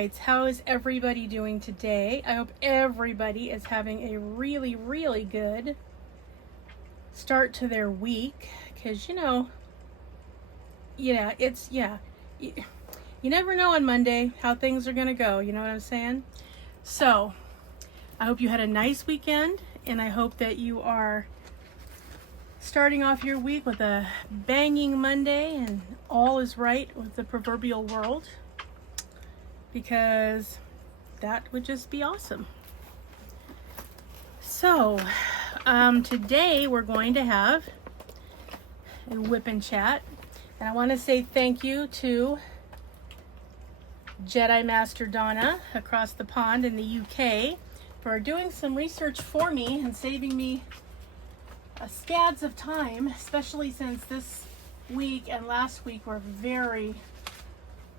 Dragonites, how is everybody doing today? I hope everybody is having a really, really good start to their week, because you never know on Monday how things are gonna go, you know what I'm saying? So I hope you had a nice weekend, and I hope that you are starting off your week with a banging Monday and all is right with the proverbial world, because that would just be awesome. So today we're going to have a WIP and chat, and I want to say thank you to Jedi Master Donna across the pond in the UK for doing some research for me and saving me scads of time, especially since this week and last week were very,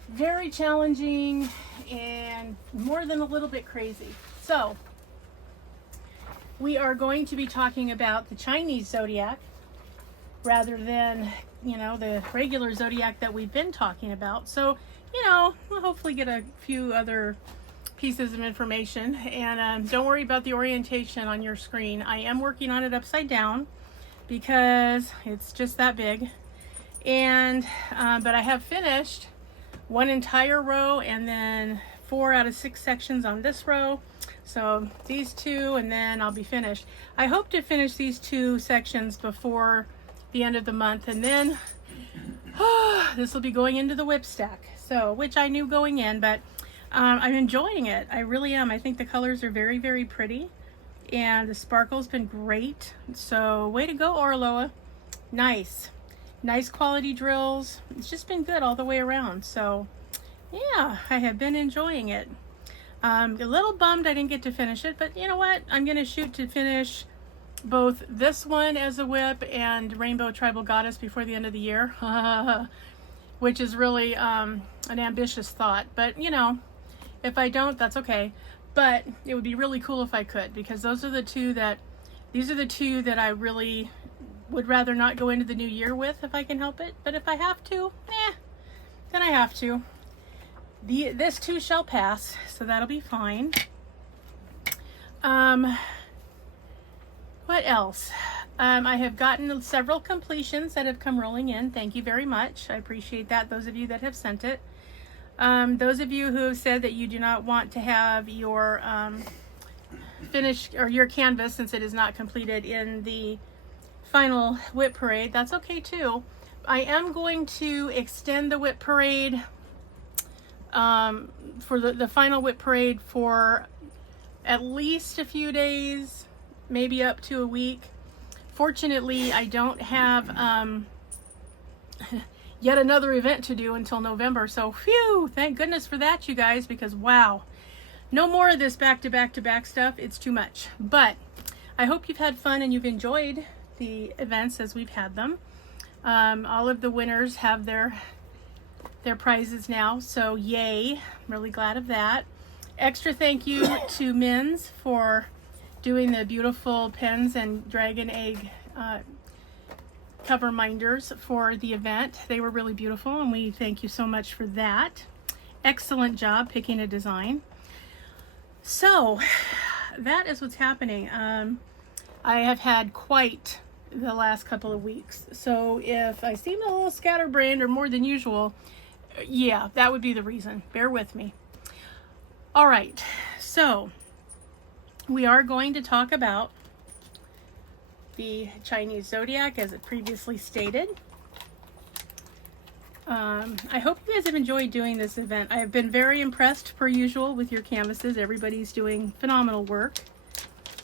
very challenging and more than a little bit crazy. So we are going to be talking about the Chinese Zodiac rather than, the regular Zodiac that we've been talking about. So, we'll hopefully get a few other pieces of information, and don't worry about the orientation on your screen. I am working on it upside down because it's just that big, and but I have finished one entire row and then 4 out of 6 sections on this row. So these two, and then I'll be finished. I hope to finish these 2 sections before the end of the month, and then this will be going into the WIP stack, so which I knew going in, but I'm enjoying it. I really am. I think the colors are very, very pretty, and the sparkle's been great. So way to go, Orloa. Nice quality drills. It's just been good all the way around. So yeah, I have been enjoying it. A little bummed I didn't get to finish it, but you know what? I'm gonna shoot to finish both this one as a WIP and Rainbow Tribal Goddess before the end of the year, which is really an ambitious thought, but if I don't, that's okay. But it would be really cool if I could, because these are the two that I really would rather not go into the new year with if I can help it. But if I have to, then I have to. This too shall pass, so that'll be fine. What else? I have gotten several completions that have come rolling in. Thank you very much. I appreciate that, those of you that have sent it. Those of you who have said that you do not want to have your finished or your canvas, since it is not completed, in the final WIP parade, that's okay too. I am going to extend the WIP parade for the final WIP parade for at least a few days, maybe up to a week. Fortunately, I don't have yet another event to do until November, so phew, thank goodness for that, you guys, because wow, no more of this back to back stuff. It's too much. But I hope you've had fun and you've enjoyed the events as we've had them. All of the winners have their prizes now, so yay, I'm really glad of that. Extra thank you to Mins for doing the beautiful pens and dragon egg cover minders for the event. They were really beautiful, and we thank you so much for that. Excellent job picking a design. So that is what's happening. I have had quite the last couple of weeks, so if I seem a little scatterbrained or more than usual, yeah, that would be the reason. Bear with me. All right, so we are going to talk about the Chinese Zodiac, as it previously stated. I hope you guys have enjoyed doing this event. I have been very impressed, per usual, with your canvases. Everybody's doing phenomenal work.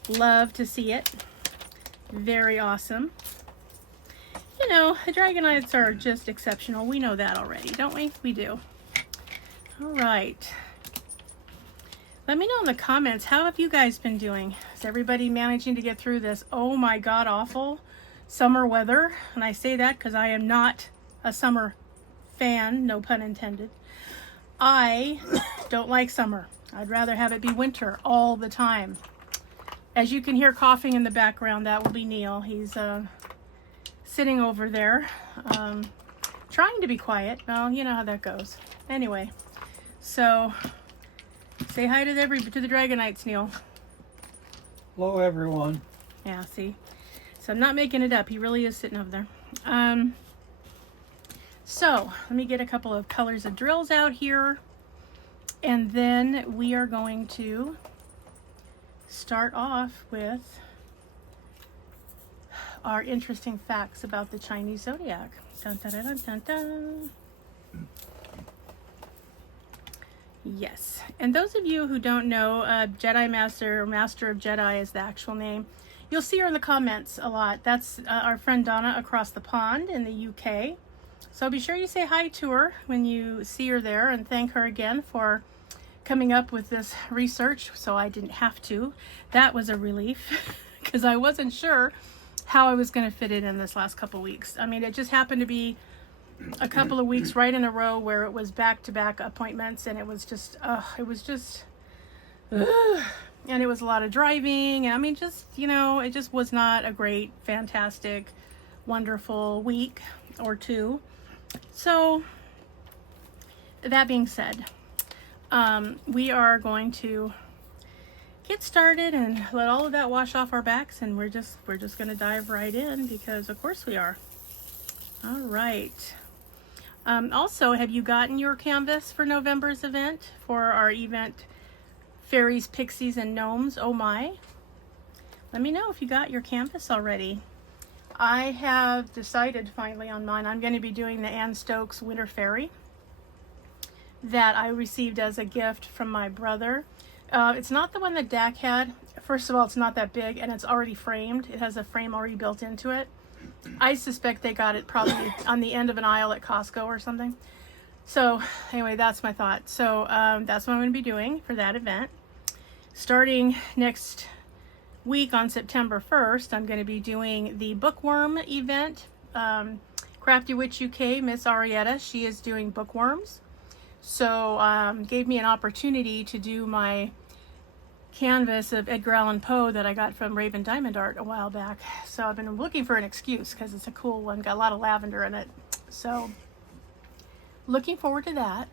Love to see it. Very awesome. The Dragonites are just exceptional. We know that already, don't we? We do. All right. Let me know in the comments, how have you guys been doing? Is everybody managing to get through this, oh my god, awful summer weather? And I say that because I am not a summer fan, no pun intended. I don't like summer. I'd rather have it be winter all the time. As you can hear coughing in the background, that will be Neil. He's sitting over there, trying to be quiet. Well, you know how that goes. Anyway, so Say hi to the Dragonites, Neil. Hello, everyone. Yeah, see? So I'm not making it up. He really is sitting over there. So let me get a couple of colors of drills out here. And then we are going to start off with our interesting facts about the Chinese Zodiac. Dun, dun, dun, dun, dun, dun. Yes, and those of you who don't know, Jedi Master, or Master of Jedi is the actual name. You'll see her in the comments a lot. That's our friend Donna across the pond in the UK. So be sure you say hi to her when you see her there, and thank her again for coming up with this research so I didn't have to. That was a relief because I wasn't sure how I was going to fit it in this last couple weeks. I mean, it just happened to be a couple of weeks right in a row where it was back-to-back appointments, and it was just, and it was a lot of driving. And I mean, just, you know, it just was not a great, fantastic, wonderful week or two. So that being said, we are going to get started and let all of that wash off our backs, and we're just going to dive right in because of course we are. All right. Also, have you gotten your canvas for November's event, for our event, Fairies, Pixies, and Gnomes? Oh my. Let me know if you got your canvas already. I have decided finally on mine. I'm going to be doing the Anne Stokes Winter Fairy that I received as a gift from my brother. It's not the one that Dak had. First of all, it's not that big, and it's already framed. It has a frame already built into it. I suspect they got it probably on the end of an aisle at Costco or something. So anyway, that's my thought. So that's what I'm going to be doing for that event. Starting next week on September 1st, I'm going to be doing the bookworm event. Crafty Witch UK, Miss Arietta, she is doing bookworms. So gave me an opportunity to do my canvas of Edgar Allan Poe that I got from Raven Diamond Art a while back. So I've been looking for an excuse because it's a cool one, got a lot of lavender in it. So looking forward to that.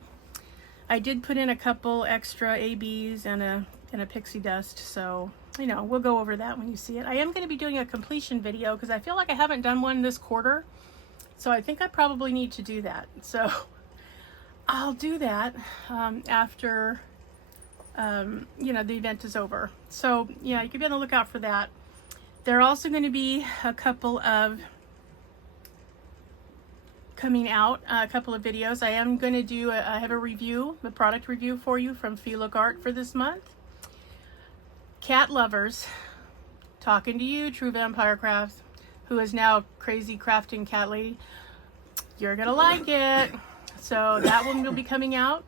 I did put in a couple extra ABs and a pixie dust, so you know, we'll go over that when you see it. I am going to be doing a completion video because I feel like I haven't done one this quarter, so I think I probably need to do that. So I'll do that after you know, the event is over. So yeah, you can be on the lookout for that. There are also going to be a couple of coming out, a couple of videos. I am going to do I have a review, a product review for you from Look Art for this month. Cat lovers, talking to you, True Vampire Crafts, who is now Crazy Crafting Cat Lady. You're gonna like it. So that one will be coming out.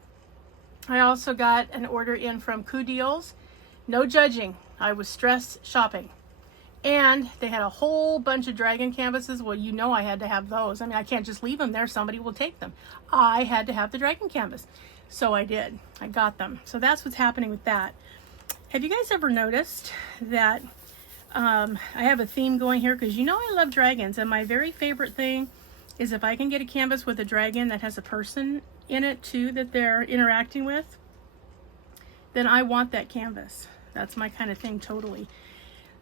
I also got an order in from Coup Deals. No judging. I was stress shopping. And they had a whole bunch of dragon canvases. Well, you know I had to have those. I mean, I can't just leave them there. Somebody will take them. I had to have the dragon canvas. So I did. I got them. So that's what's happening with that. Have you guys ever noticed that I have a theme going here? Because you know I love dragons. And my very favorite thing is if I can get a canvas with a dragon that has a person in it too that they're interacting with, then I want that canvas. That's my kind of thing, totally.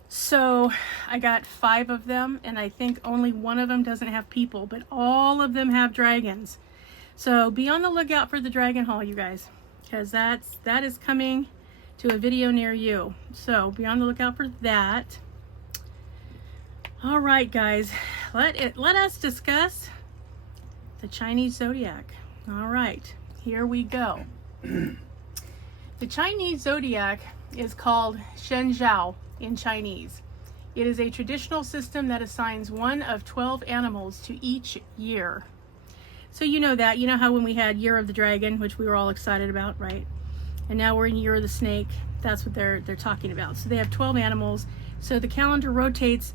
So I got 5 of them, and I think only one of them doesn't have people, but all of them have dragons. So be on the lookout for the dragon haul, you guys, because that is coming to a video near you. So be on the lookout for that. All right, guys, let us discuss the Chinese Zodiac. All right, here we go. The Chinese Zodiac is called Shenzhou in Chinese. It is a traditional system that assigns one of 12 animals to each year. So you know that. You know how when we had Year of the Dragon, which we were all excited about, right? And now we're in Year of the Snake. That's what they're talking about. So they have 12 animals. So the calendar rotates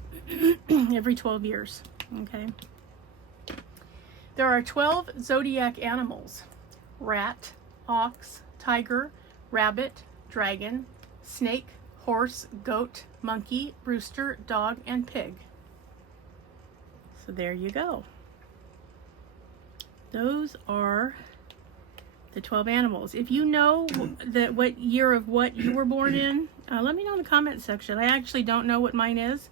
every 12 years. Okay. There are 12 zodiac animals: rat, ox, tiger, rabbit, dragon, snake, horse, goat, monkey, rooster, dog, and pig. So there you go. Those are the 12 animals. If you know what year of what you were born in, let me know in the comment section. I actually don't know what mine is.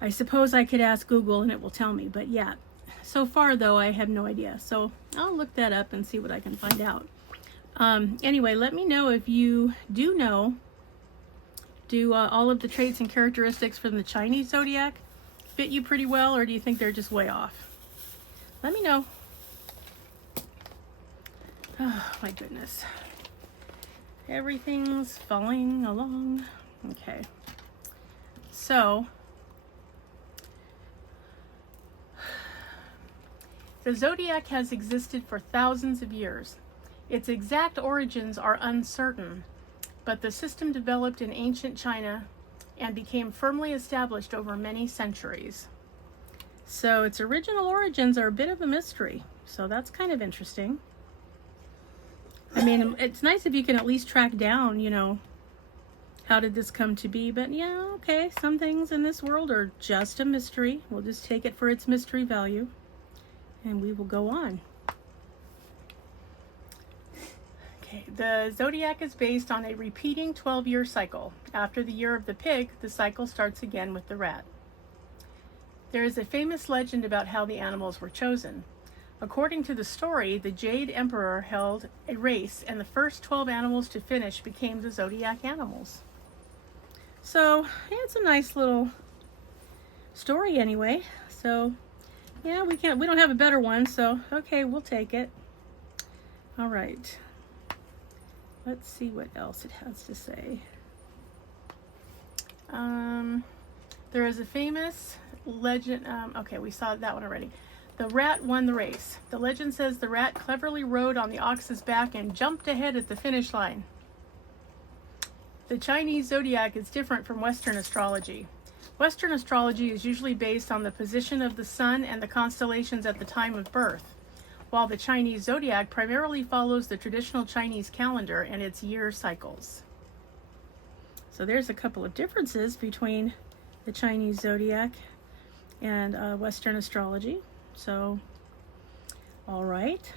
I suppose I could ask Google and it will tell me, but yeah, so far though I have no idea. So I'll look that up and see what I can find out. Anyway, let me know if you do know. Do all of the traits and characteristics from the Chinese Zodiac fit you pretty well, or do you think they're just way off? Let me know. Oh my goodness. Everything's falling along. Okay. So, the Zodiac has existed for thousands of years. Its exact origins are uncertain, but the system developed in ancient China and became firmly established over many centuries. So its original origins are a bit of a mystery. So that's kind of interesting. I mean, it's nice if you can at least track down, you know, how did this come to be? But yeah, okay, some things in this world are just a mystery. We'll just take it for its mystery value, and we will go on. Okay, the Zodiac is based on a repeating 12-year cycle. After the year of the pig, the cycle starts again with the rat. There is a famous legend about how the animals were chosen. According to the story, the Jade Emperor held a race, and the first 12 animals to finish became the Zodiac animals. So, yeah, it's a nice little story anyway. So, yeah, we don't have a better one, so okay, we'll take it. All right. Let's see what else it has to say. There is a famous legend. Okay, we saw that one already. The rat won the race. The legend says the rat cleverly rode on the ox's back and jumped ahead at the finish line. The Chinese Zodiac is different from Western astrology. Western astrology is usually based on the position of the sun and the constellations at the time of birth, while the Chinese Zodiac primarily follows the traditional Chinese calendar and its year cycles. So there's a couple of differences between the Chinese Zodiac and Western astrology. So, all right.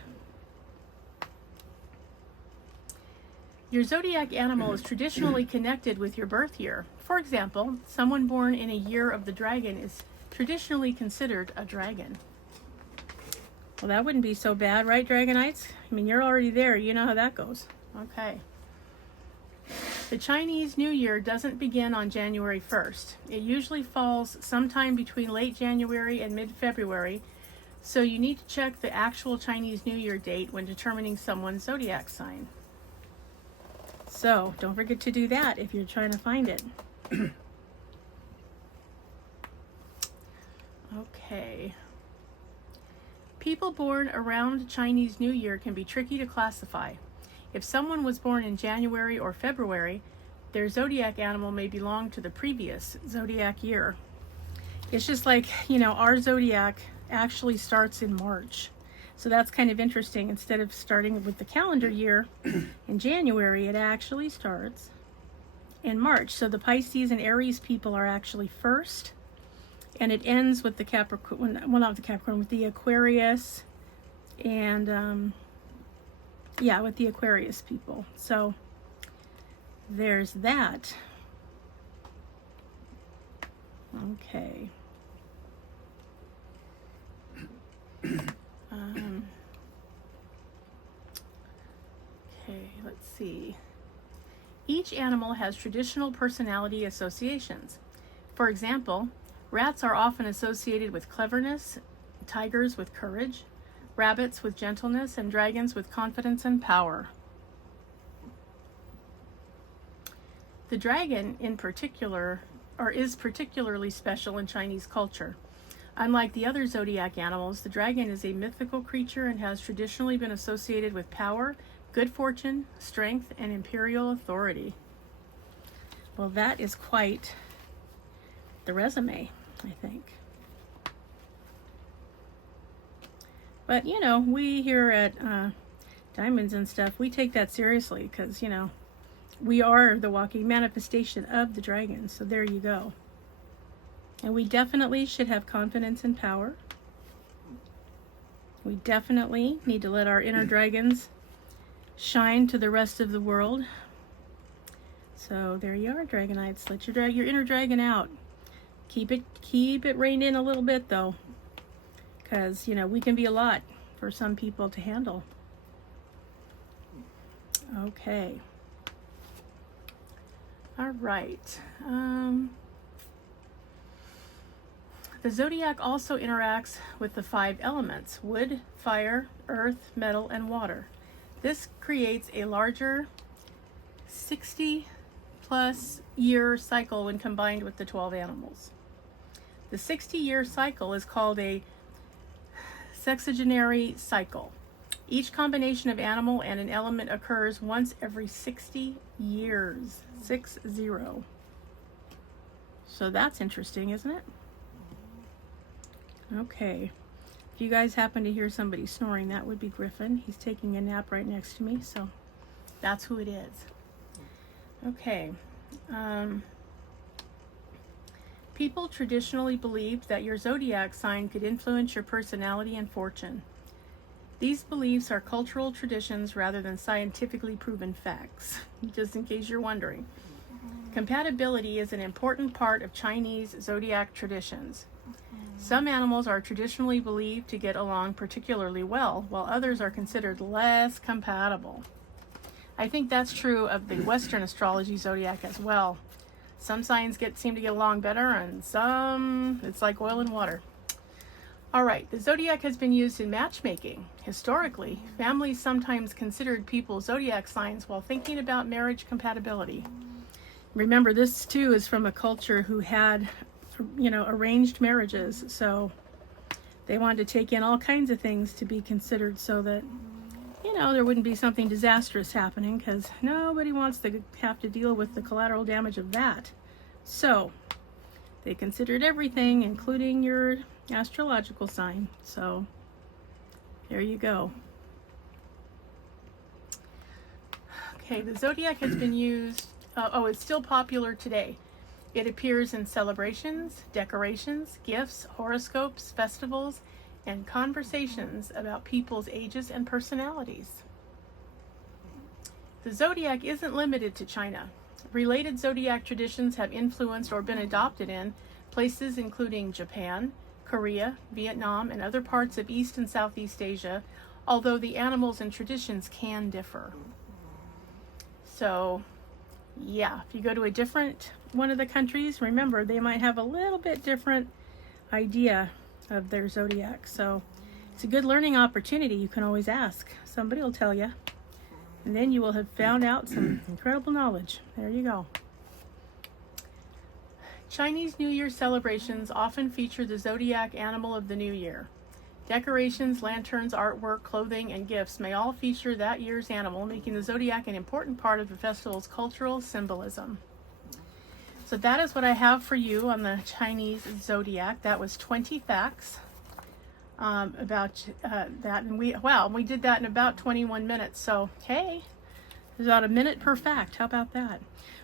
Your zodiac animal is traditionally connected with your birth year. For example, someone born in a year of the dragon is traditionally considered a dragon. Well, that wouldn't be so bad, right, Dragonites? I mean, you're already there. You know how that goes. Okay. The Chinese New Year doesn't begin on January 1st. It usually falls sometime between late January and mid-February, so you need to check the actual Chinese New Year date when determining someone's zodiac sign. So, don't forget to do that if you're trying to find it. Okay. People born around Chinese New Year can be tricky to classify. If someone was born in January or February, their zodiac animal may belong to the previous zodiac year. It's just like, you know, our zodiac actually starts in March. So that's kind of interesting. Instead of starting with the calendar year in January, it actually starts in March. So the Pisces and Aries people are actually first, and it ends with the Capricorn, well, not the Capricorn, with the Aquarius, and yeah, with the Aquarius people. So there's that. Okay. Okay, let's see. Each animal has traditional personality associations. For example, rats are often associated with cleverness, tigers with courage, rabbits with gentleness, and dragons with confidence and power. The dragon in particular, is particularly special in Chinese culture. Unlike the other zodiac animals, the dragon is a mythical creature and has traditionally been associated with power, good fortune, strength, and imperial authority. Well, that is quite the resume, I think. But, you know, we here at Diamonds and stuff, we take that seriously because, you know, we are the walking manifestation of the dragon. So there you go. And we definitely should have confidence and power. We definitely need to let our inner dragons shine to the rest of the world. So there you are, Dragonites. Let your inner dragon out. Keep it reined in a little bit though, because we can be a lot for some people to handle. Okay. All right. The zodiac also interacts with the 5 elements: wood, fire, earth, metal, and water. This creates a larger 60-plus year cycle when combined with the 12 animals. The 60-year cycle is called a sexagenary cycle. Each combination of animal and an element occurs once every 60 years. 60. So that's interesting, isn't it? Okay. If you guys happen to hear somebody snoring, that would be Griffin. He's taking a nap right next to me, so that's who it is. Okay. People traditionally believed that your zodiac sign could influence your personality and fortune. These beliefs are cultural traditions rather than scientifically proven facts, just in case you're wondering. Compatibility is an important part of Chinese zodiac traditions. Some animals are traditionally believed to get along particularly well, while others are considered less compatible. I think that's true of the Western astrology zodiac as well. Some signs seem to get along better, and some, it's like oil and water. All right, the zodiac has been used in matchmaking. Historically, families sometimes considered people's zodiac signs while thinking about marriage compatibility. Remember, this too is from a culture who had, arranged marriages, so they wanted to take in all kinds of things to be considered so that, there wouldn't be something disastrous happening, because nobody wants to have to deal with the collateral damage of that. So they considered everything, including your astrological sign. So there you go. Okay, the zodiac has been used, it's still popular today. It appears in celebrations, decorations, gifts, horoscopes, festivals, and conversations about people's ages and personalities. The zodiac isn't limited to China. Related zodiac traditions have influenced or been adopted in places including Japan, Korea, Vietnam, and other parts of East and Southeast Asia, although the animals and traditions can differ. So, yeah, if you go to a different one of the countries, remember, they might have a little bit different idea of their zodiac. So it's a good learning opportunity. You can always ask. Somebody will tell you. And then you will have found out some incredible knowledge. There you go. Chinese New Year celebrations often feature the zodiac animal of the new year. Decorations, lanterns, artwork, clothing, and gifts may all feature that year's animal, making the zodiac an important part of the festival's cultural symbolism. So that is what I have for you on the Chinese zodiac. That was 20 facts about that, and we did that in about 21 minutes. So hey, there's about a minute per fact. How about that?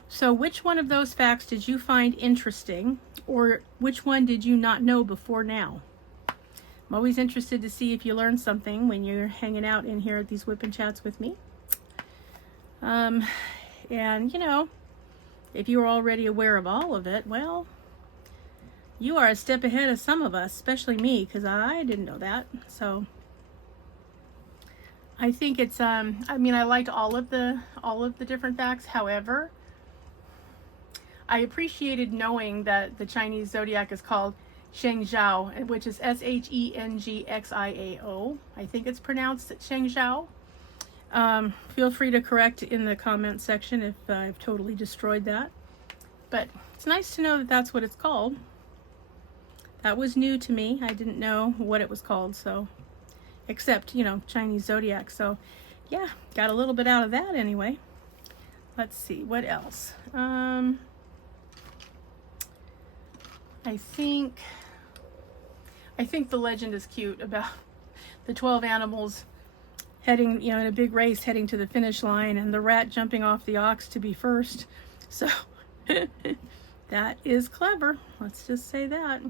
So which one of those facts did you find interesting, or which one did you not know before now? I'm always interested to see if you learn something when you're hanging out in here at these WIP and chats with me. And if you were already aware of all of it, well, you are a step ahead of some of us, especially me, because I didn't know that. So I think it's I liked all of the different facts. However, I appreciated knowing that the Chinese zodiac is called Shengzhao, which is Shengxiao. I think it's pronounced Shengzhao. Feel free to correct in the comments section if I've totally destroyed that. But it's nice to know that that's what it's called. That was new to me. I didn't know what it was called, so, except, Chinese Zodiac. So, yeah, got a little bit out of that anyway. Let's see, what else? I think the legend is cute about the 12 animals heading, in a big race heading to the finish line, and the rat jumping off the ox to be first. So that is clever. Let's just say that.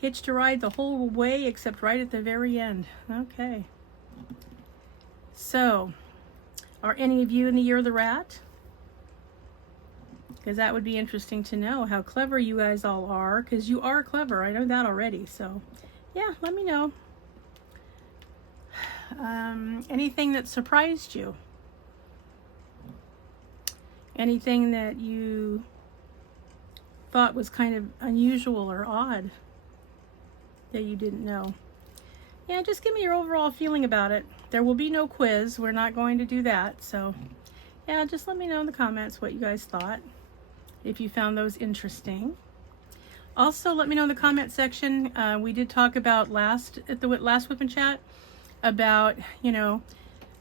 Hitched a ride the whole way except right at the very end. Okay. So Are any of you in the year of the rat? Because that would be interesting to know how clever you guys all are, because you are clever. I know that already. So yeah, let me know. Anything that surprised you? Anything that you thought was kind of unusual or odd that you didn't know? Yeah, just give me your overall feeling about it. There will be no quiz. We're not going to do that. So yeah, just let me know in the comments what you guys thought, if you found those interesting. Also, let me know in the comment section. We did talk about at the last WIP and Chat about, I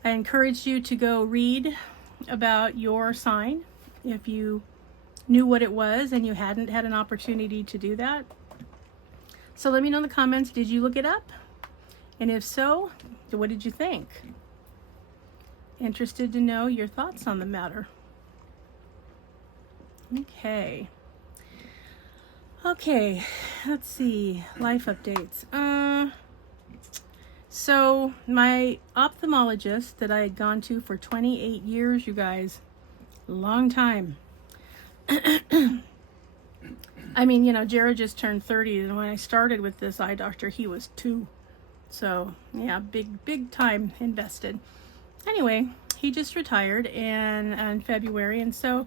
encouraged you to go read about your sign if you knew what it was and you hadn't had an opportunity to do that. So let me know in the comments, did you look it up? And if so, what did you think? Interested to know your thoughts on the matter. Okay, let's see, life updates. So my ophthalmologist that I had gone to for 28 years, you guys, long time. I mean, Jared just turned 30, and when I started with this eye doctor, he was 2. So yeah, big time invested. Anyway, he just retired in February, and so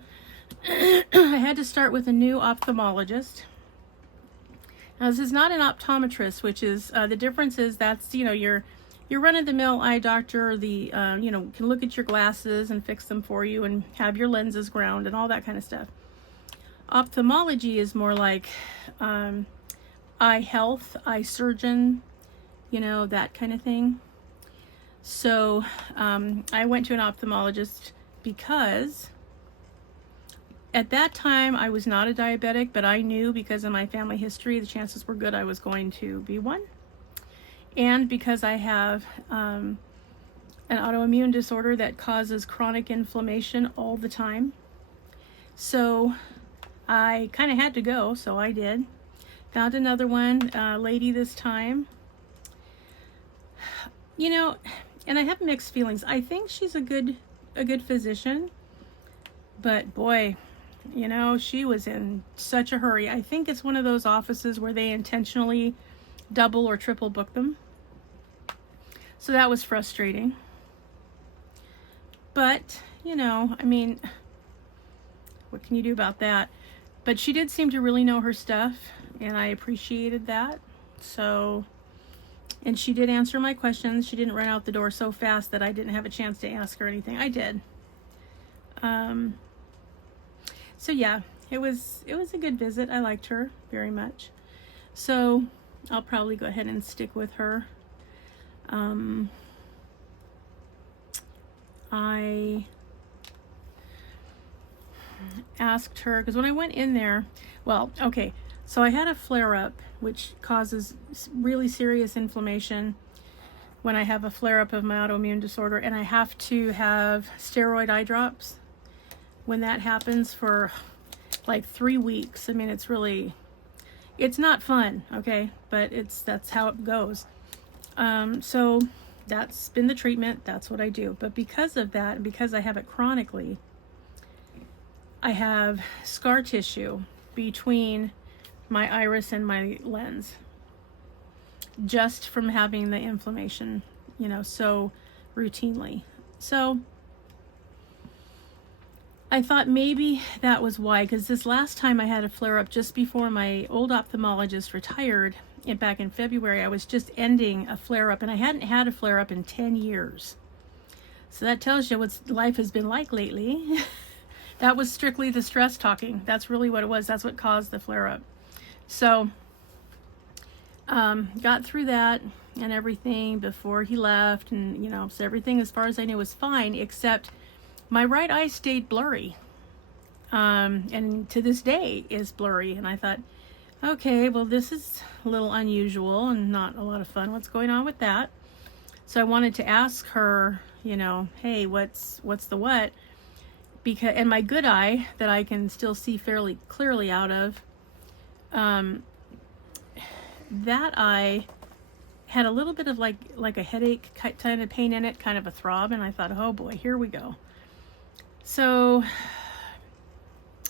I had to start with a new ophthalmologist. Now, this is not an optometrist, which is the difference is that's your run-of-the-mill eye doctor. Can look at your glasses and fix them for you and have your lenses ground and all that kind of stuff. Ophthalmology is more like eye health, eye surgeon, that kind of thing. So I went to an ophthalmologist because at that time I was not a diabetic, but I knew because of my family history the chances were good I was going to be one, and because I have an autoimmune disorder that causes chronic inflammation all the time. So I kind of had to go, so I did. Found another one, lady this time. And I have mixed feelings. I think she's a good physician, but boy, she was in such a hurry. I think it's one of those offices where they intentionally double or triple book them. So that was frustrating. But, what can you do about that? But she did seem to really know her stuff, and I appreciated that. So, and she did answer my questions. She didn't run out the door so fast that I didn't have a chance to ask her anything. I did. So yeah, it was a good visit. I liked her very much. So I'll probably go ahead and stick with her. I asked her, because when I went in there, so I had a flare-up, which causes really serious inflammation when I have a flare-up of my autoimmune disorder, and I have to have steroid eye drops when that happens for like 3 weeks. It's not fun, okay, but that's how it goes. So that's been the treatment. That's what I do. But because of that, and because I have it chronically, I have scar tissue between my iris and my lens, just from having the inflammation, so routinely. So I thought maybe that was why, because this last time I had a flare-up just before my old ophthalmologist retired, and back in February, I was just ending a flare-up, and I hadn't had a flare-up in 10 years. So that tells you what life has been like lately. That was strictly the stress talking. That's really what it was. That's what caused the flare-up. So got through that and everything before he left, and so everything as far as I knew was fine, except my right eye stayed blurry, and to this day is blurry. And I thought, okay, well, this is a little unusual and not a lot of fun. What's going on with that? So I wanted to ask her, hey, what's the what? And my good eye that I can still see fairly clearly out of, that eye had a little bit of like a headache kind of pain in it, kind of a throb, and I thought, oh boy, here we go. So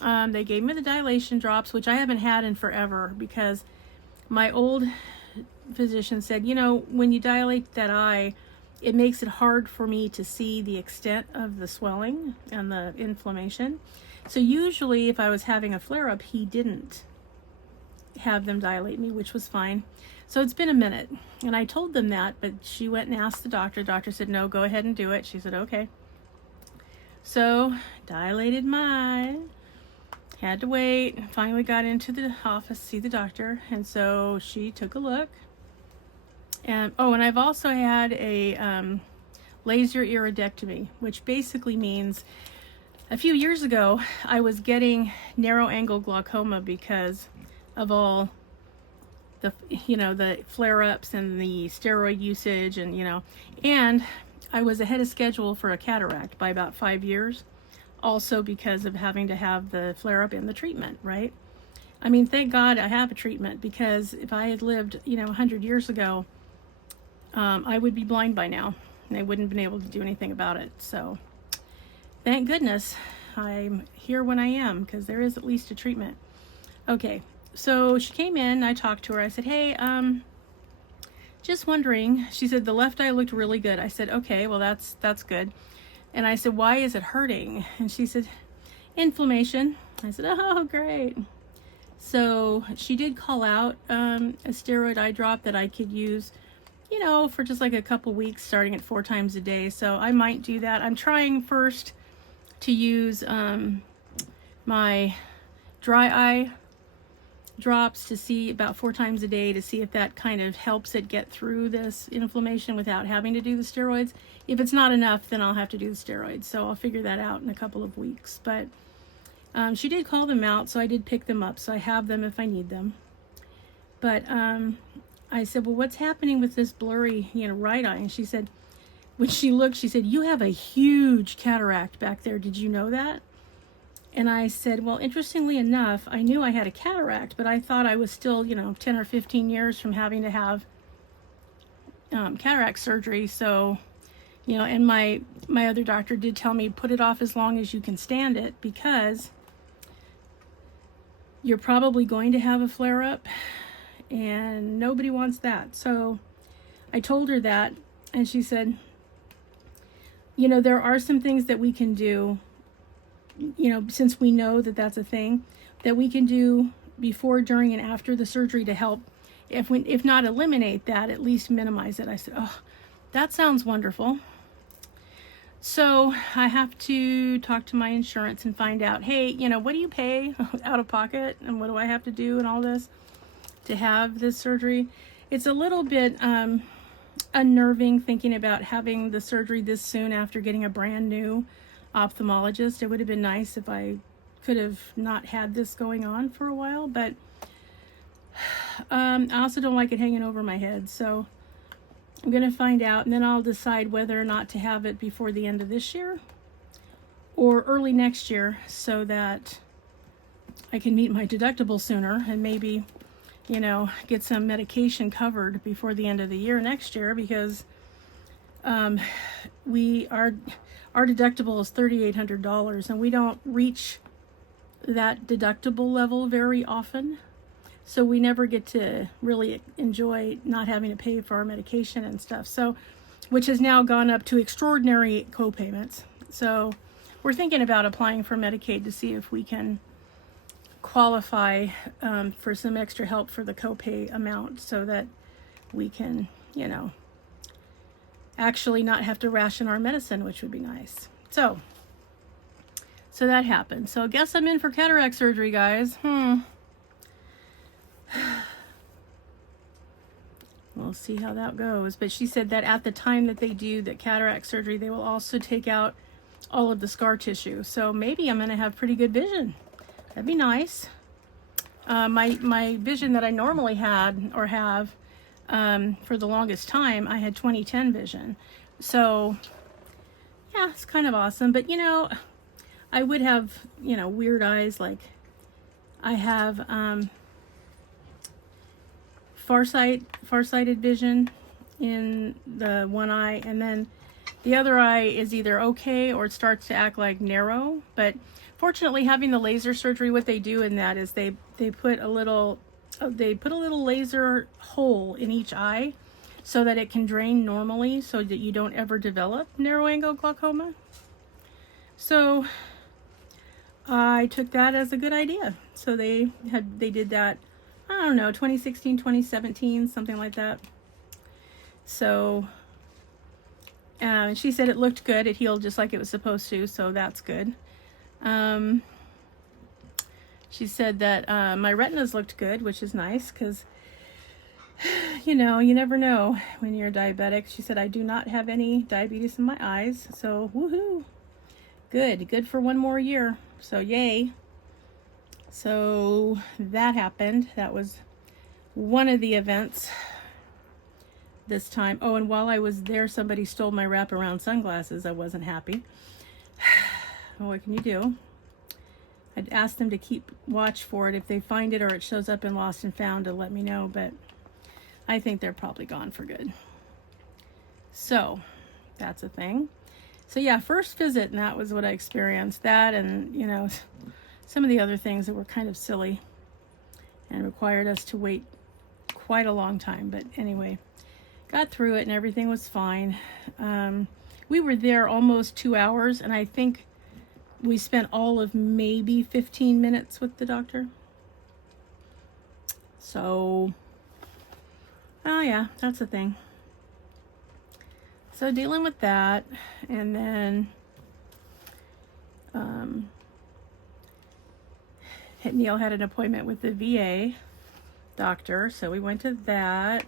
they gave me the dilation drops, which I haven't had in forever because my old physician said, you know, when you dilate that eye, it makes it hard for me to see the extent of the swelling and the inflammation. So usually if I was having a flare-up, he didn't have them dilate me, which was fine. So it's been a minute, and I told them that, but she went and asked the doctor. The doctor said, no, go ahead and do it. She said, okay. So dilated my eye. Had to wait. Finally got into the office to see the doctor, and so she took a look. And oh, and I've also had a laser iridectomy, which basically means a few years ago I was getting narrow angle glaucoma because of all the, you know, the flare-ups and the steroid usage, and you know, and I was ahead of schedule for a cataract by about 5 years, also because of having to have the flare-up and the treatment, right? I mean, thank God I have a treatment, because if I had lived, you know, 100 years ago, I would be blind by now, and I wouldn't have been able to do anything about it. So thank goodness I'm here when I am, because there is at least a treatment. Okay, so she came in, I talked to her, I said, hey, just wondering. She said the left eye looked really good. I said, okay, well that's good. And I said, why is it hurting? And she said, inflammation. I said, oh, great. So she did call out a steroid eye drop that I could use, you know, for just like a couple weeks, starting at 4 times a day. So I might do that. I'm trying first to use my dry eye drops to see about 4 times a day, to see if that kind of helps it get through this inflammation without having to do the steroids. If it's not enough, then I'll have to do the steroids. So I'll figure that out in a couple of weeks. But she did call them out, so I did pick them up. So I have them if I need them. But I said, well, what's happening with this blurry, you know, right eye? And she said, when she looked, she said, you have a huge cataract back there. Did you know that? And I said, well, interestingly enough, I knew I had a cataract, but I thought I was still, you know, 10 or 15 years from having to have cataract surgery. So, you know, and my other doctor did tell me, put it off as long as you can stand it, because you're probably going to have a flare-up, and nobody wants that. So I told her that, and she said, you know, there are some things that we can do, you know, since we know that that's a thing, that we can do before, during, and after the surgery to help, if not eliminate that, at least minimize it. I said, oh, that sounds wonderful. So I have to talk to my insurance and find out, hey, you know, what do you pay out of pocket, and what do I have to do and all this to have this surgery? It's a little bit unnerving thinking about having the surgery this soon after getting a brand new ophthalmologist. It would have been nice if I could have not had this going on for a while, but I also don't like it hanging over my head. So I'm going to find out, and then I'll decide whether or not to have it before the end of this year or early next year, so that I can meet my deductible sooner and maybe, you know, get some medication covered before the end of the year next year, because our deductible is $3,800, and we don't reach that deductible level very often. So we never get to really enjoy not having to pay for our medication and stuff. So, which has now gone up to extraordinary co-payments. So we're thinking about applying for Medicaid to see if we can qualify for some extra help for the copay amount, so that we can, you know, actually not have to ration our medicine, which would be nice. So that happened. So I guess I'm in for cataract surgery, guys. We'll see how that goes. But she said that at the time that they do the cataract surgery, they will also take out all of the scar tissue. So maybe I'm going to have pretty good vision. That'd be nice. My vision that I normally had, or have, for the longest time, I had 20/10 vision. So yeah, it's kind of awesome. But you know, I would have, you know, weird eyes. Like I have farsighted vision, in the one eye, and then the other eye is either okay or it starts to act like narrow. But fortunately, having the laser surgery, what they do in that is they put a little laser hole in each eye so that it can drain normally, so that you don't ever develop narrow angle glaucoma. So I took that as a good idea. So they did that, I don't know, 2016, 2017, something like that. So she said it looked good. It healed just like it was supposed to, so that's good. She said that my retinas looked good, which is nice because, you know, you never know when you're diabetic. She said I do not have any diabetes in my eyes, so woohoo. Good for one more year. So yay. So that happened. That was one of the events this time. Oh, and while I was there, somebody stole my wraparound sunglasses. I wasn't happy. What can you do? I'd asked them to keep watch for it. If they find it or it shows up in Lost and Found, to let me know, but I think they're probably gone for good. So that's a thing. So yeah, first visit, and that was what I experienced. That, and you know, some of the other things that were kind of silly and required us to wait quite a long time. But anyway, got through it and everything was fine. We were there almost 2 hours, and I think we spent all of maybe 15 minutes with the doctor. So, oh yeah, that's the thing. So dealing with that, and then Neil had an appointment with the VA doctor, so we went to that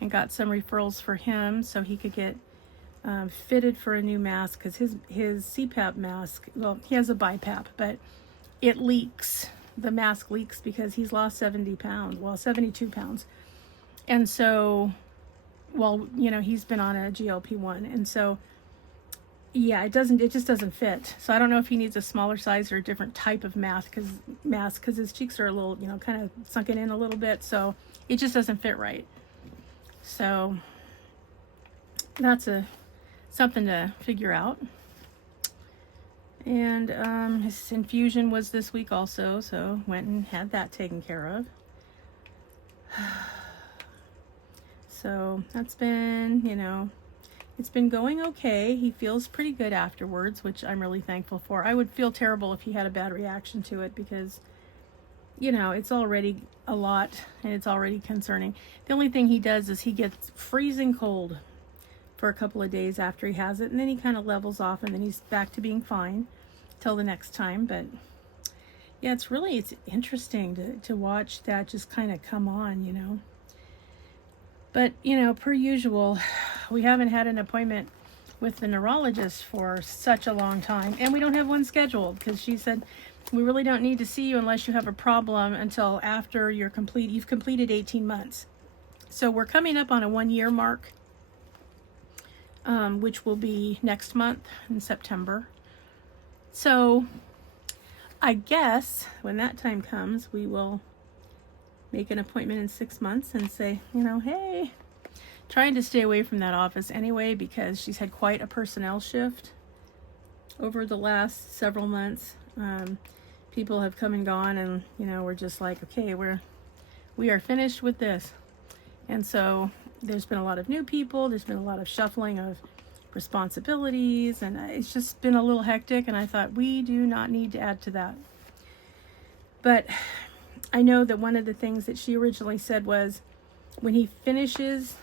and got some referrals for him so he could get fitted for a new mask, because his CPAP mask, well, he has a BiPAP, but it leaks. The mask leaks because he's lost 72 pounds. And so, well, you know, he's been on a GLP-1, and so yeah, it just doesn't fit. So I don't know if he needs a smaller size or a different type of mask, because his cheeks are a little, you know, kind of sunken in a little bit, so it just doesn't fit right. So that's something to figure out. And his infusion was this week also, so went and had that taken care of. So that's been, you know, it's been going okay. He feels pretty good afterwards, which I'm really thankful for. I would feel terrible if he had a bad reaction to it, because, you know, it's already a lot and it's already concerning. The only thing he does is he gets freezing cold for a couple of days after he has it, and then he kind of levels off, and then he's back to being fine till the next time. But yeah, it's interesting to watch that just kind of come on, you know. But, you know, per usual, we haven't had an appointment with the neurologist for such a long time, and we don't have one scheduled, because she said we really don't need to see you unless you have a problem until after you've completed 18 months. So we're coming up on a 1 year mark, which will be next month in September. So I guess when that time comes, we will make an appointment in 6 months and say, you know, hey, trying to stay away from that office anyway, because she's had quite a personnel shift over the last several months. People have come and gone, and, you know, we're just like, okay, we are finished with this. And so there's been a lot of new people. There's been a lot of shuffling of responsibilities, and it's just been a little hectic, and I thought we do not need to add to that. But I know that one of the things that she originally said was, when he finishes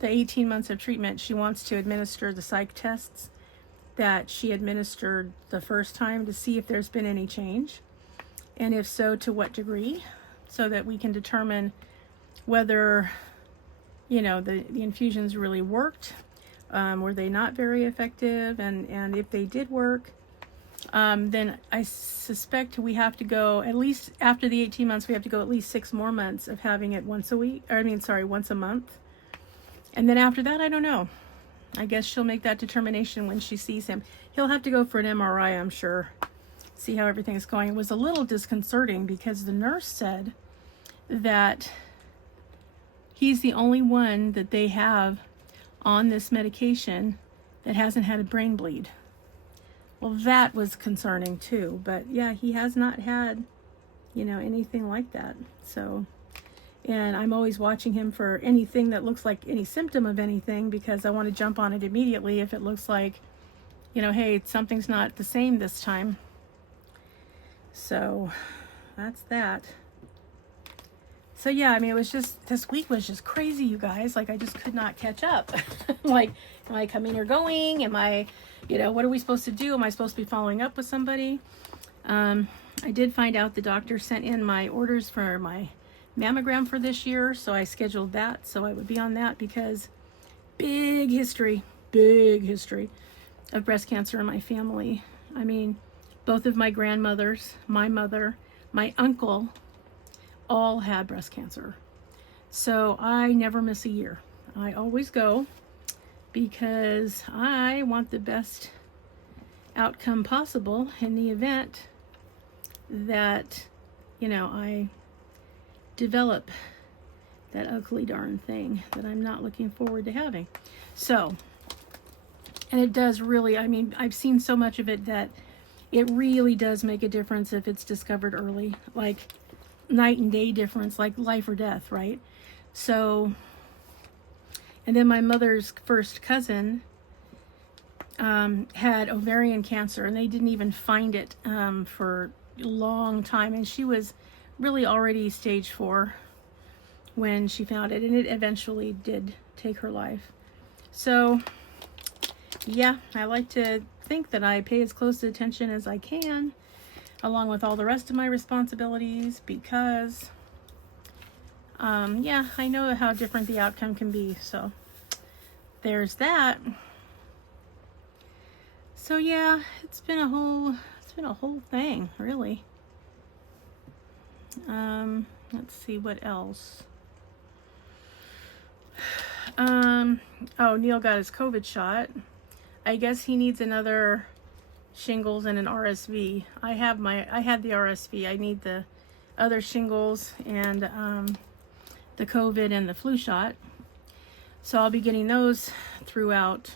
the 18 months of treatment, she wants to administer the psych tests that she administered the first time, to see if there's been any change, and if so, to what degree, so that we can determine whether, you know, the infusions really worked. Were they not very effective? And if they did work, then I suspect we have to go, at least after the 18 months, we have to go at least 6 more months of having it once a month. And then after that, I don't know. I guess she'll make that determination when she sees him. He'll have to go for an MRI, I'm sure, see how everything's going. It was a little disconcerting, because the nurse said that he's the only one that they have on this medication that hasn't had a brain bleed. Well, that was concerning too, but yeah, he has not had, anything like that. So, and I'm always watching him for anything that looks like any symptom of anything, because I want to jump on it immediately if it looks like, hey, something's not the same this time. So that's that. So yeah, I mean, this week was just crazy, you guys. Like, I just could not catch up. Like, am I coming or going? Am I, what are we supposed to do? Am I supposed to be following up with somebody? I did find out the doctor sent in my orders for my mammogram for this year, so I scheduled that, so I would be on that, because big history of breast cancer in my family. I mean, both of my grandmothers, my mother, my uncle, all had breast cancer. So I never miss a year. I always go, because I want the best outcome possible in the event that, I develop that ugly darn thing that I'm not looking forward to having. So, and it does really, I mean, I've seen so much of it that it really does make a difference if it's discovered early, like night and day difference, like life or death, right? So, and then my mother's first cousin had ovarian cancer, and they didn't even find it for a long time, and she was really already stage 4 when she found it, and it eventually did take her life. So yeah, I like to think that I pay as close attention as I can, along with all the rest of my responsibilities, because yeah, I know how different the outcome can be. So there's that. So yeah, it's been a whole thing, really. Let's see what else. Oh, Neil got his COVID shot. I guess he needs another shingles and an RSV. I had the RSV. I need the other shingles and the COVID and the flu shot. So I'll be getting those throughout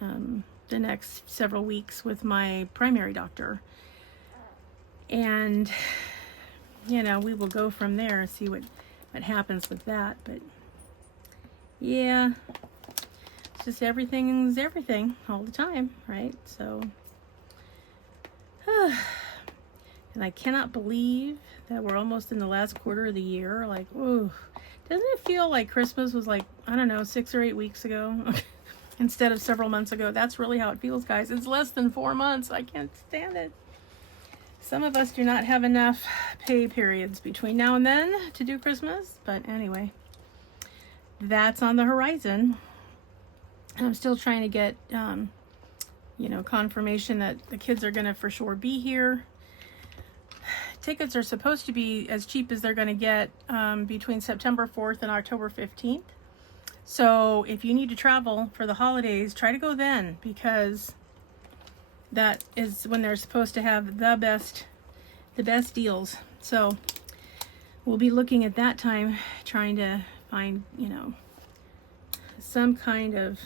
the next several weeks with my primary doctor. And, we will go from there and see what happens with that. But yeah, it's just everything's everything all the time, right? So, and I cannot believe that we're almost in the last quarter of the year. Like, ooh, doesn't it feel like Christmas was like, I don't know, 6 or 8 weeks ago instead of several months ago? That's really how it feels, guys. It's less than 4 months. I can't stand it. Some of us do not have enough pay periods between now and then to do Christmas, but anyway, that's on the horizon. I'm still trying to get, confirmation that the kids are going to for sure be here. Tickets are supposed to be as cheap as they're going to get between September 4th and October 15th. So if you need to travel for the holidays, try to go then, because that is when they're supposed to have the best deals. So we'll be looking at that time, trying to find, some kind of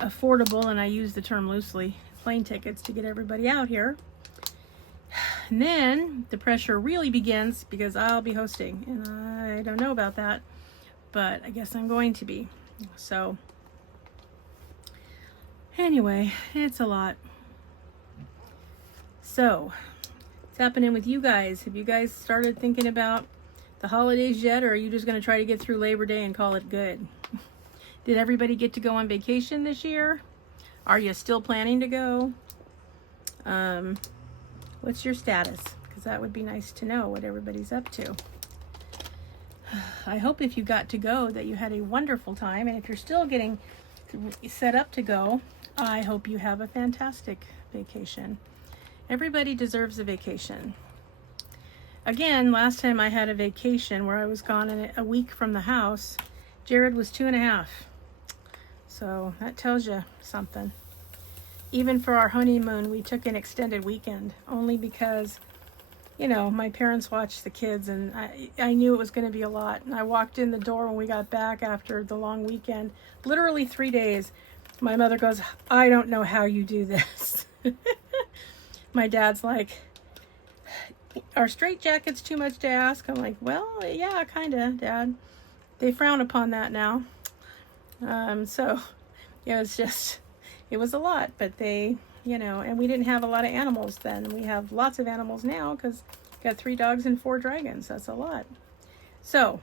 affordable, and I use the term loosely, plane tickets to get everybody out here. And then the pressure really begins, because I'll be hosting, and I don't know about that, but I guess I'm going to be. So anyway, it's a lot. So what's happening with you guys? Have you guys started thinking about the holidays yet, or are you just going to try to get through Labor Day and call it good? Did everybody get to go on vacation this year? Are you still planning to go? What's your status? Because that would be nice to know what everybody's up to. I hope if you got to go that you had a wonderful time, and if you're still getting set up to go, I hope you have a fantastic vacation. Everybody deserves a vacation. Again, last time I had a vacation where I was gone in a week from the house, Jared was 2.5. So that tells you something. Even for our honeymoon, we took an extended weekend, only because you know, my parents watched the kids, and I knew it was going to be a lot. And I walked in the door when we got back after the long weekend, literally 3 days. My mother goes, I don't know how you do this. My dad's like, are straight jackets too much to ask? I'm like, well, yeah, kind of, Dad. They frown upon that now. So it was just, it was a lot, but they, you know, and we didn't have a lot of animals then. We have lots of animals now because we got 3 dogs and 4 dragons. That's a lot. So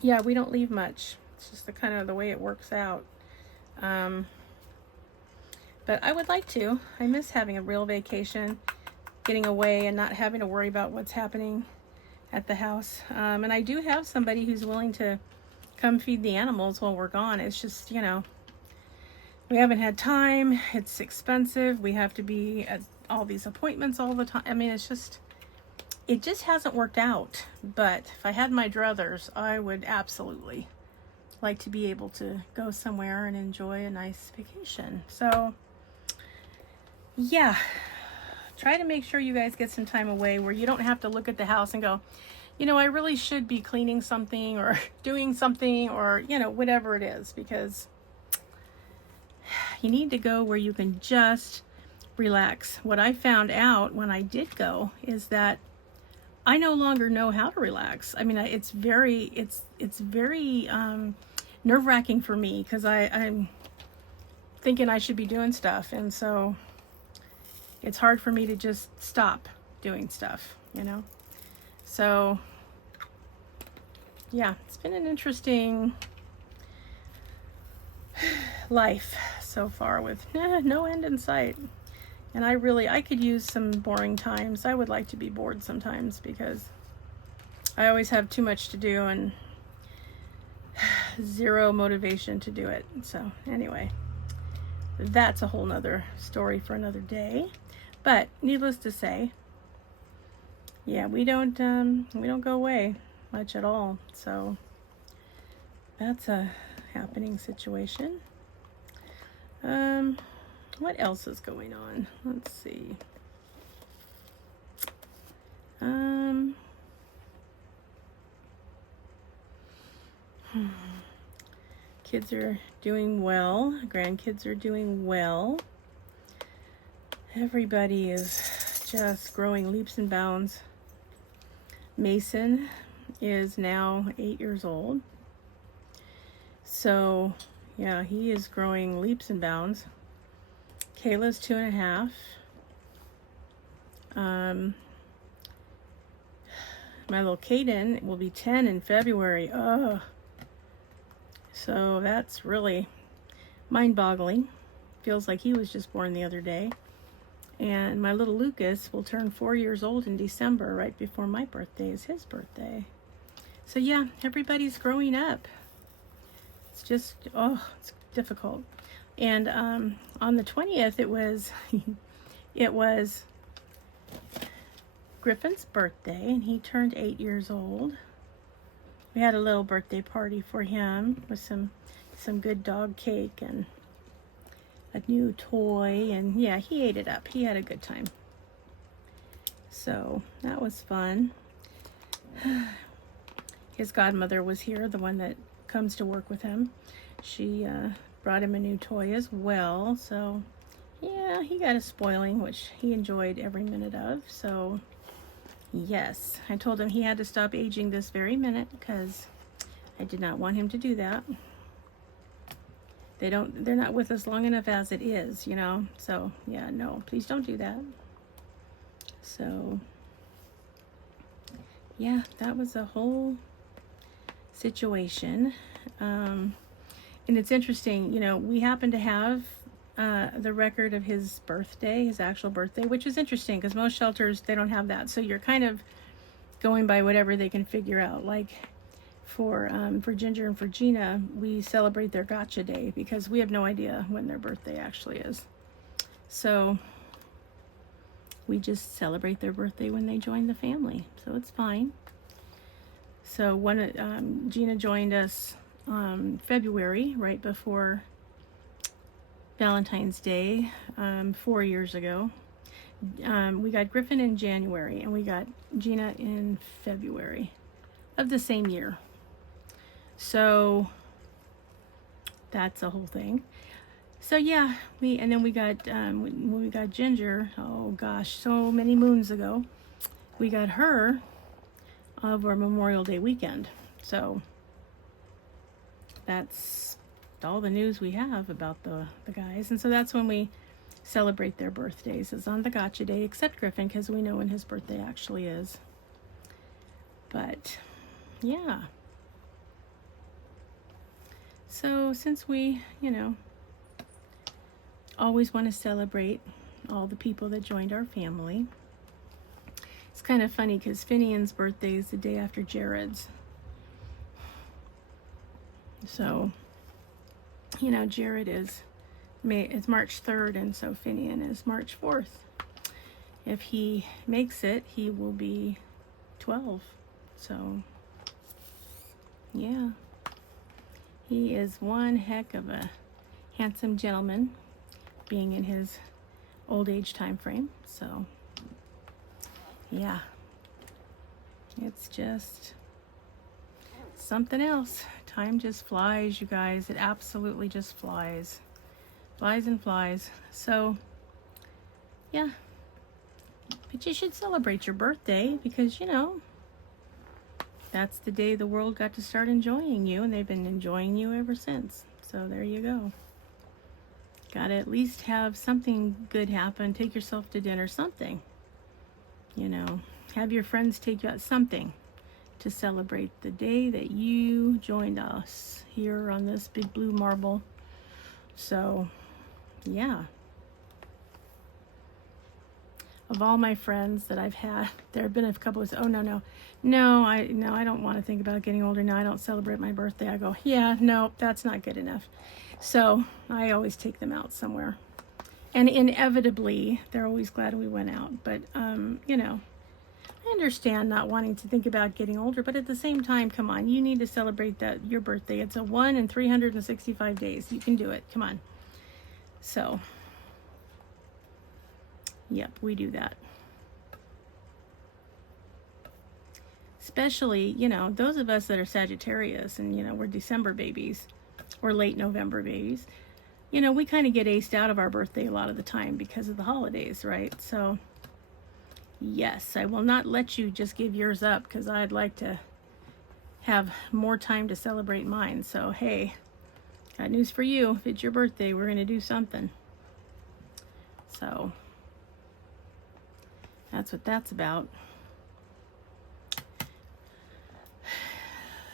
yeah, we don't leave much. It's just the kind of the way it works out. But I would like to. I miss having a real vacation, getting away and not having to worry about what's happening at the house. And I do have somebody who's willing to come feed the animals while we're gone. It's just, you know, we haven't had time. It's expensive. We have to be at all these appointments all the time. I mean, it just hasn't worked out. But if I had my druthers, I would absolutely like to be able to go somewhere and enjoy a nice vacation. So yeah, try to make sure you guys get some time away where you don't have to look at the house and go, you know, I really should be cleaning something or doing something, or, you know, whatever it is, because you need to go where you can just relax. What I found out when I did go is that I no longer know how to relax. I mean, it's very nerve-wracking for me because I'm thinking I should be doing stuff, and so it's hard for me to just stop doing stuff, you know? So yeah, it's been an interesting life so far with no end in sight. And I could use some boring times. I would like to be bored sometimes because I always have too much to do and zero motivation to do it. So anyway, that's a whole nother story for another day. But needless to say, yeah, we don't go away much at all. So that's a happening situation. What else is going on? Let's see. Kids are doing well. Grandkids are doing well. Everybody is just growing leaps and bounds. Mason is now 8 years old. So, yeah, he is growing leaps and bounds. Kayla's 2.5. My little Kaden will be 10 in February. Oh, so that's really mind-boggling. Feels like he was just born the other day. And my little Lucas will turn 4 years old in December, right before my birthday is his birthday. So yeah, everybody's growing up. It's just, it's difficult. And on the 20th, it was Griffin's birthday, and he turned 8 years old. We had a little birthday party for him with some good dog cake and a new toy, and yeah, he ate it up. He had a good time. So that was fun. His godmother was here, the one that comes to work with him. She brought him a new toy as well. So yeah, he got a spoiling, which he enjoyed every minute of. So yes, I told him he had to stop aging this very minute because I did not want him to do that. They're not with us long enough as it is, you know? So yeah, no, please don't do that. So yeah, that was a whole situation. And it's interesting, you know, we happen to have the record of his birthday, his actual birthday, which is interesting because most shelters, they don't have that. So you're kind of going by whatever they can figure out. Like for Ginger and for Gina, we celebrate their gotcha day because we have no idea when their birthday actually is. So we just celebrate their birthday when they join the family. So it's fine. So Gina joined us February, right before Valentine's Day, 4 years ago. We got Griffin in January, and we got Gina in February of the same year. So that's a whole thing. So yeah, and then we got when we got Ginger. Oh gosh, so many moons ago, we got her over Memorial Day weekend. So that's all the news we have about the guys. And so that's when we celebrate their birthdays, is on the gotcha day, except Griffin, because we know when his birthday actually is. But yeah, so since we always want to celebrate all the people that joined our family, it's kind of funny because Finian's birthday is the day after Jared's. So Jared is March 3rd, and so Finian is March 4th. If he makes it, he will be 12. So yeah, he is one heck of a handsome gentleman, being in his old age time frame. So yeah, it's just something else. Time just flies, you guys. It absolutely just flies. Flies and flies. So yeah, but you should celebrate your birthday, because that's the day the world got to start enjoying you, and they've been enjoying you ever since. So there you go. Gotta at least have something good happen. Take yourself to dinner, something. Have your friends take you out, something to celebrate the day that you joined us here on this big blue marble. So yeah, of all my friends that I've had, there have been a couple of, I don't want to think about getting older. No, I don't celebrate my birthday. I go, yeah, no, that's not good enough. So I always take them out somewhere, and inevitably they're always glad we went out. But I understand not wanting to think about getting older, but at the same time, come on, you need to celebrate your birthday. It's a 1 in 365 days. You can do it. Come on. So yep, we do that. Especially, those of us that are Sagittarius, and we're December babies or late November babies. We kind of get aced out of our birthday a lot of the time because of the holidays, right? So yes, I will not let you just give yours up, because I'd like to have more time to celebrate mine. So hey, got news for you. If it's your birthday, we're going to do something. So that's what that's about.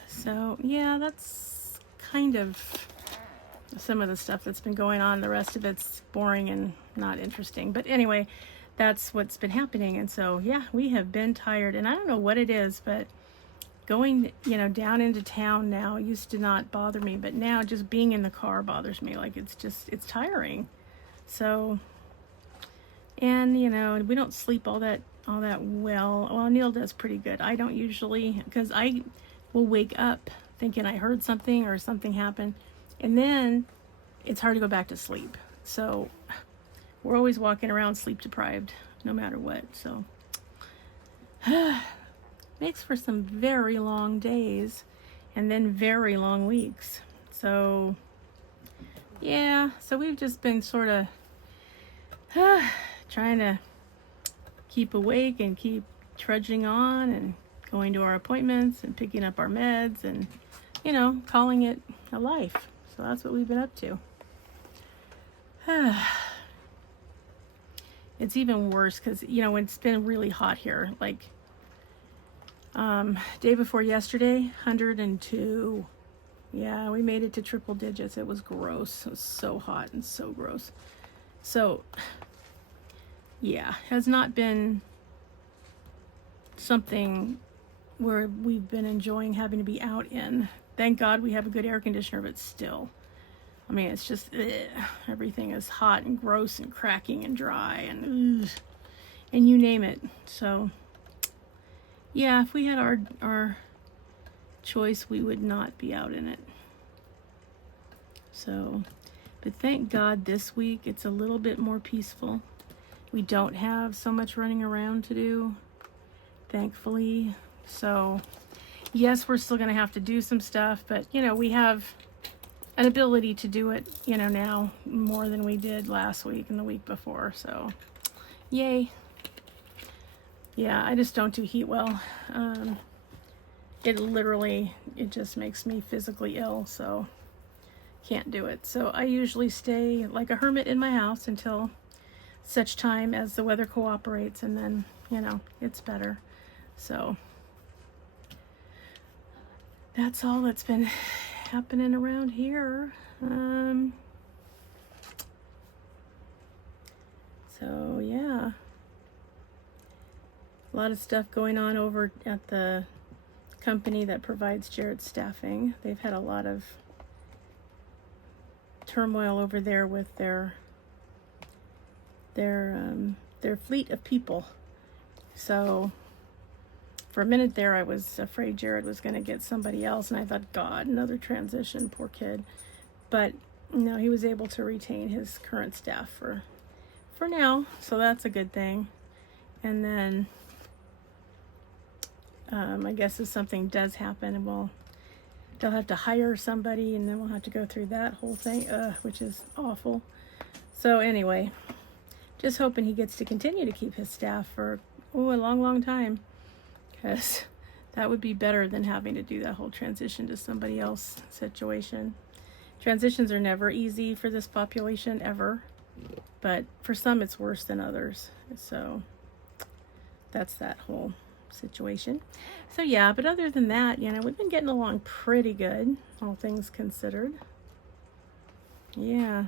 So yeah, that's kind of some of the stuff that's been going on. The rest of it's boring and not interesting. But anyway, that's what's been happening. And so yeah, we have been tired, and I don't know what it is, but going down into town now used to not bother me, but now just being in the car bothers me. Like it's tiring. So, and we don't sleep all that well. Neil does pretty good. I don't usually, because I will wake up thinking I heard something or something happened, and then it's hard to go back to sleep. So we're always walking around sleep deprived no matter what. So makes for some very long days and then very long weeks. So yeah, so we've just been sort of trying to keep awake and keep trudging on and going to our appointments and picking up our meds and calling it a life. So that's what we've been up to. It's even worse because when it's been really hot here, like day before yesterday, 102. Yeah, we made it to triple digits. It was gross. It was so hot and so gross. So yeah, has not been something where we've been enjoying having to be out in. Thank God we have a good air conditioner, but still, I mean, it's just everything is hot and gross and cracking and dry and you name it. So yeah, if we had our choice, we would not be out in it. So, but thank God this week it's a little bit more peaceful. we don't have so much running around to do, thankfully. So yes, we're still going to have to do some stuff, but you know, we have an ability to do it, you know, now more than we did last week and the week before. So yay. Yeah, I just don't do heat well. It just makes me physically ill, so can't do it. So I usually stay like a hermit in my house until such time as the weather cooperates, and then, you know, it's better. So that's all that's been happening around here. So yeah, a lot of stuff going on over at the company that provides Jared's staffing. They've had a lot of turmoil over there with their fleet of people. So for a minute there, I was afraid Jared was going to get somebody else, and I thought, God, another transition, poor kid. But no, he was able to retain his current staff for now, so that's a good thing. And then I guess if something does happen, they'll have to hire somebody, and then we'll have to go through that whole thing, which is awful. So anyway, just hoping he gets to continue to keep his staff for a long, long time, because that would be better than having to do that whole transition to somebody else situation. Transitions are never easy for this population, ever, but for some it's worse than others. So that's that whole situation. So yeah, but other than that, you know, we've been getting along pretty good, all things considered. Yeah.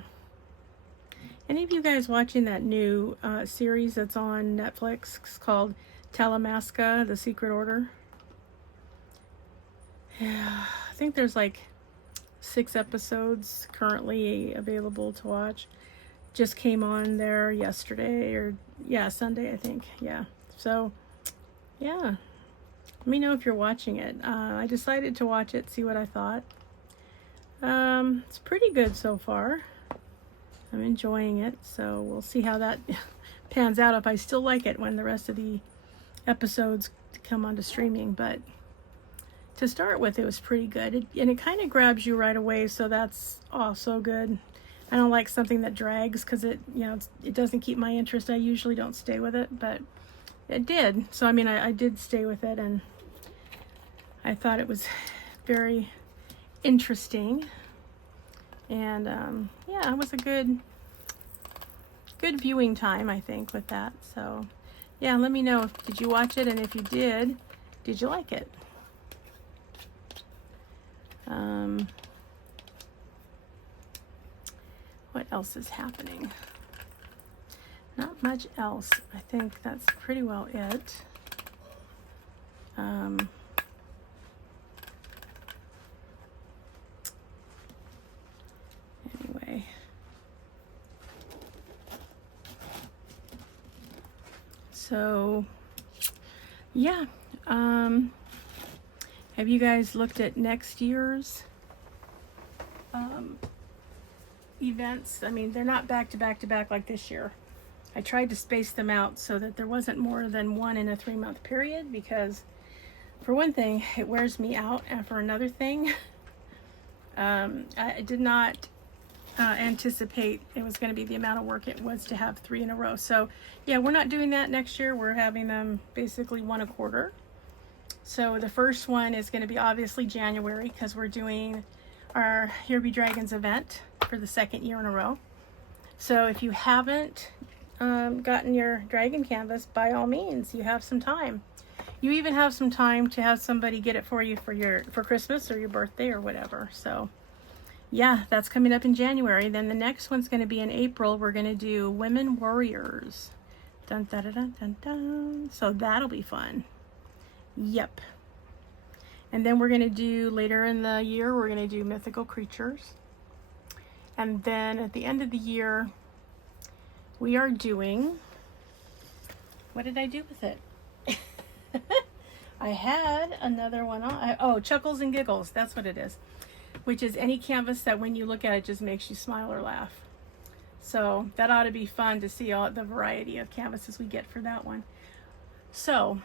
Any of you guys watching that new series that's on Netflix? It's called Talamasca, The Secret Order? Yeah, I think there's like 6 episodes currently available to watch. Just came on there yesterday, or yeah, Sunday, I think. Yeah. So yeah, let me know if you're watching it. I decided to watch it, see what I thought. It's pretty good so far. I'm enjoying it, so we'll see how that pans out, if I still like it when the rest of the episodes come onto streaming. But to start with, it was pretty good, and it kind of grabs you right away, so that's also good. I don't like something that drags, because it doesn't keep my interest. I usually don't stay with it, but it did. So I mean, I did stay with it, and I thought it was very interesting. And yeah, it was a good viewing time, I think, with that. So yeah, let me know, did you watch it, and if you did you like it? What else is happening? Not much else. I think that's pretty well it. Anyway. So, yeah. Have you guys looked at next year's events? I mean, they're not back to back to back like this year. I tried to space them out so that there wasn't more than one in a 3-month period, because for one thing, it wears me out, and for another thing, I did not anticipate it was going to be the amount of work it was to have 3 in a row. So yeah, we're not doing that next year. We're having them basically 1 a quarter. So the first one is going to be obviously January, because we're doing our Here Be Dragons event for the 2nd year in a row. So if you haven't gotten your dragon canvas, by all means, you have some time. You even have some time to have somebody get it for you for Christmas or your birthday or whatever. So yeah, that's coming up in January. Then the next one's going to be in April. We're going to do Women Warriors. Dun, dun, dun, dun, dun, dun. So that'll be fun. Yep. And then we're going to do, later in the year, we're going to do Mythical Creatures. And then at the end of the year, we are doing, what did I do with it? I had another one on. Chuckles and Giggles. That's what it is. Which is any canvas that when you look at it just makes you smile or laugh. So that ought to be fun to see all the variety of canvases we get for that one. So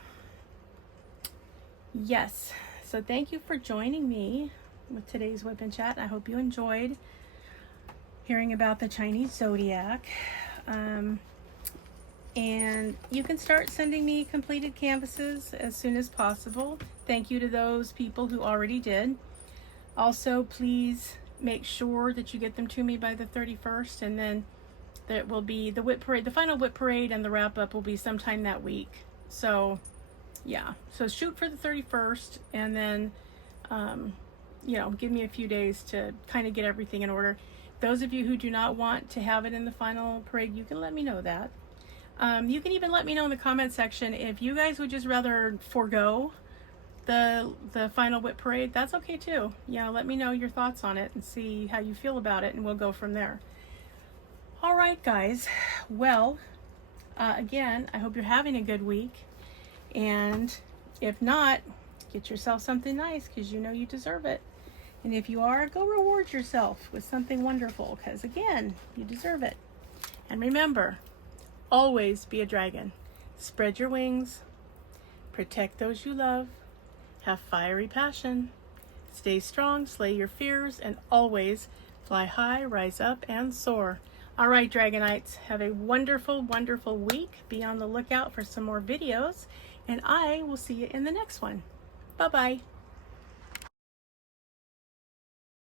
yes, so thank you for joining me with today's WIP and Chat. I hope you enjoyed hearing about the Chinese Zodiac. And you can start sending me completed canvases as soon as possible. Thank you to those people who already did. Also, please make sure that you get them to me by the 31st, and then there will be the WIP parade, the final WIP parade, and the wrap up will be sometime that week. So yeah, so shoot for the 31st, and then you know, give me a few days to kind of get everything in order. Those of you who do not want to have it in the final parade, you can let me know that. You can even let me know in the comment section if you guys would just rather forego the final WIP parade. That's okay too. You know, let me know your thoughts on it and see how you feel about it, and we'll go from there. All right, guys. Well, again, I hope you're having a good week, and if not, get yourself something nice because you know you deserve it. And if you are, go reward yourself with something wonderful because, again, you deserve it. And remember, always be a dragon. Spread your wings. Protect those you love. Have fiery passion. Stay strong, slay your fears, and always fly high, rise up, and soar. All right, Dragonites, have a wonderful, wonderful week. Be on the lookout for some more videos, and I will see you in the next one. Bye-bye.